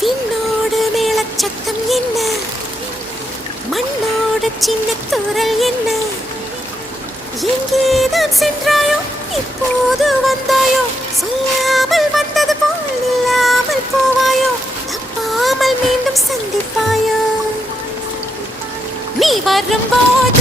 விண்ணோடு மேளச்சத்தம் என்ன, மண்ணோடு சின்ன தூரல் என்ன, எங்கேதான் சென்றாயோ இப்போது வந்தாயோ, சொல்லாமல் வந்தது போல் இல்லாமல் போவாயோ, தப்பாமல் மீண்டும் சந்திப்பாயோ, நீ வரும்போது